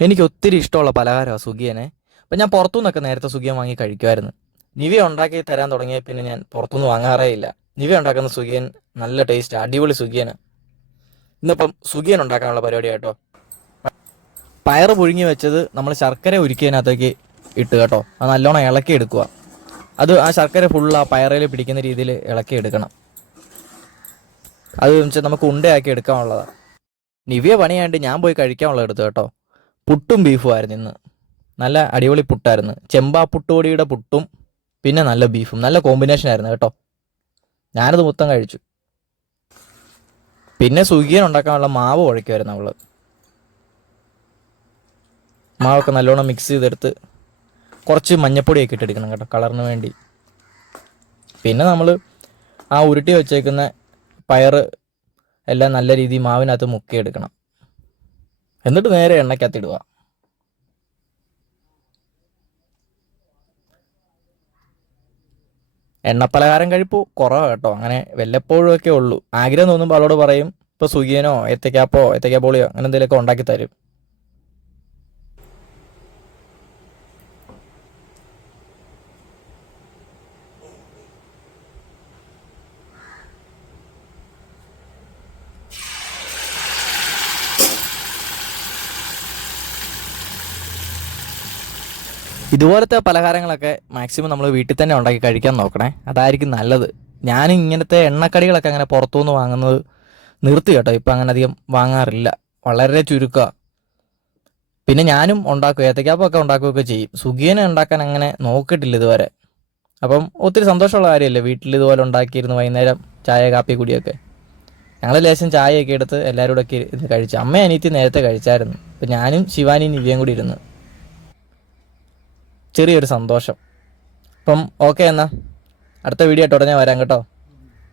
എനിക്ക് ഒത്തിരി ഇഷ്ടമുള്ള പലഹാരമാണ് സുഖിയനെ. അപ്പം ഞാൻ പുറത്തുനിന്നൊക്കെ നേരത്തെ സുഖിയൻ വാങ്ങി കഴിക്കുമായിരുന്നു. നിവ്യ ഉണ്ടാക്കി തരാൻ തുടങ്ങിയ പിന്നെ ഞാൻ പുറത്തുനിന്ന് വാങ്ങാറേ ഇല്ല. നിവ്യ ഉണ്ടാക്കുന്ന സുഖിയൻ നല്ല ടേസ്റ്റ്, അടിപൊളി സുഖിയന്. ഇന്നിപ്പം സുഖിയൻ ഉണ്ടാക്കാനുള്ള പരിപാടി കേട്ടോ. പയറ് പുഴുങ്ങി വെച്ചത് നമ്മൾ ശർക്കര ഉരുക്കിയതിനകത്തേക്ക് ഇട്ട് കേട്ടോ. അത് നല്ലോണം ഇളക്കി എടുക്കുക. അത് ആ ശർക്കര ഫുള്ള് ആ പയറയിൽ പിടിക്കുന്ന രീതിയിൽ ഇളക്കി എടുക്കണം. അത് വെച്ചാൽ നമുക്ക് ഉണ്ടയാക്കി എടുക്കാനുള്ളതാണ്. നിവ്യ പണിയായിട്ട് ഞാൻ പോയി കഴിക്കാനുള്ളത് എടുത്തു കേട്ടോ. പുട്ടും ബീഫും ആയിരുന്നു ഇന്ന്. നല്ല അടിപൊളി പുട്ടായിരുന്നു. ചെമ്പാ പുട്ടുപൊടിയുടെ പുട്ടും പിന്നെ നല്ല ബീഫും, നല്ല കോമ്പിനേഷൻ ആയിരുന്നു കേട്ടോ. ഞാനത് മൊത്തം കഴിച്ചു. പിന്നെ സുഖിയൻ ഉണ്ടാക്കാനുള്ള മാവ് കുഴയ്ക്കുമായിരുന്നു അവള്. മാവൊക്കെ നല്ലോണം മിക്സ് ചെയ്തെടുത്ത് കുറച്ച് മഞ്ഞപ്പൊടിയൊക്കെ ഇട്ടെടുക്കണം കേട്ടോ, കളറിന് വേണ്ടി. പിന്നെ നമ്മൾ ആ ഉരുട്ടി വെച്ചേക്കുന്ന പയറ് എല്ലാം നല്ല രീതിയിൽ മാവിനകത്ത് മുക്കിയെടുക്കണം. എന്നിട്ട് നേരെ എണ്ണയ്ക്കകത്തിടുക. എണ്ണപ്പലഹാരം കഴിപ്പ് കുറവാണ് കേട്ടോ. അങ്ങനെ വല്ലപ്പോഴും ഒക്കെ ഉള്ളൂ. ആഗ്രഹം തോന്നുമ്പോൾ അവളോട് പറയും, ഇപ്പോൾ സുഖിയനോ ഏത്തക്കാപ്പോളിയോ അങ്ങനെ എന്തെങ്കിലുമൊക്കെ ഉണ്ടാക്കി തരും. ഇതുപോലത്തെ പലഹാരങ്ങളൊക്കെ മാക്സിമം നമ്മൾ വീട്ടിൽ തന്നെ ഉണ്ടാക്കി കഴിക്കാൻ നോക്കണേ. അതായിരിക്കും നല്ലത്. ഞാൻ ഇങ്ങനത്തെ എണ്ണക്കടികളൊക്കെ അങ്ങനെ പുറത്തുനിന്ന് വാങ്ങുന്നത് നിർത്തി കേട്ടോ. ഇപ്പം അങ്ങനെ അധികം വാങ്ങാറില്ല, വളരെ ചുരുക്കമാണ്. പിന്നെ ഞാനും ഉണ്ടാക്കും, ഏത്തക്കാപ്പൊക്കെ ഉണ്ടാക്കുകയൊക്കെ ചെയ്യും. സുഖിയനെ ഉണ്ടാക്കാൻ അങ്ങനെ നോക്കിയിട്ടില്ല ഇതുവരെ. അപ്പം ഒത്തിരി സന്തോഷമുള്ള കാര്യമല്ലേ വീട്ടിൽ ഇതുപോലെ ഉണ്ടാക്കിയിരുന്നു വൈകുന്നേരം ചായ കാപ്പി കുടിയൊക്കെ. ഞങ്ങൾ ലേശം ചായയൊക്കെ എടുത്ത് എല്ലാവരും കൂടെ ഒക്കെ ഇരുന്ന് കഴിച്ചു. അമ്മ അനിയത്തി നേരത്തെ കഴിച്ചായിരുന്നു. അപ്പം ഞാനും ശിവാനിയും നിവ്യയും കൂടി ഇരുന്ന് ചെറിയൊരു സന്തോഷം. അപ്പം ഓക്കെ, എന്നാൽ അടുത്ത വീഡിയോ ആയിട്ട് ഉടനെ വരാം കേട്ടോ.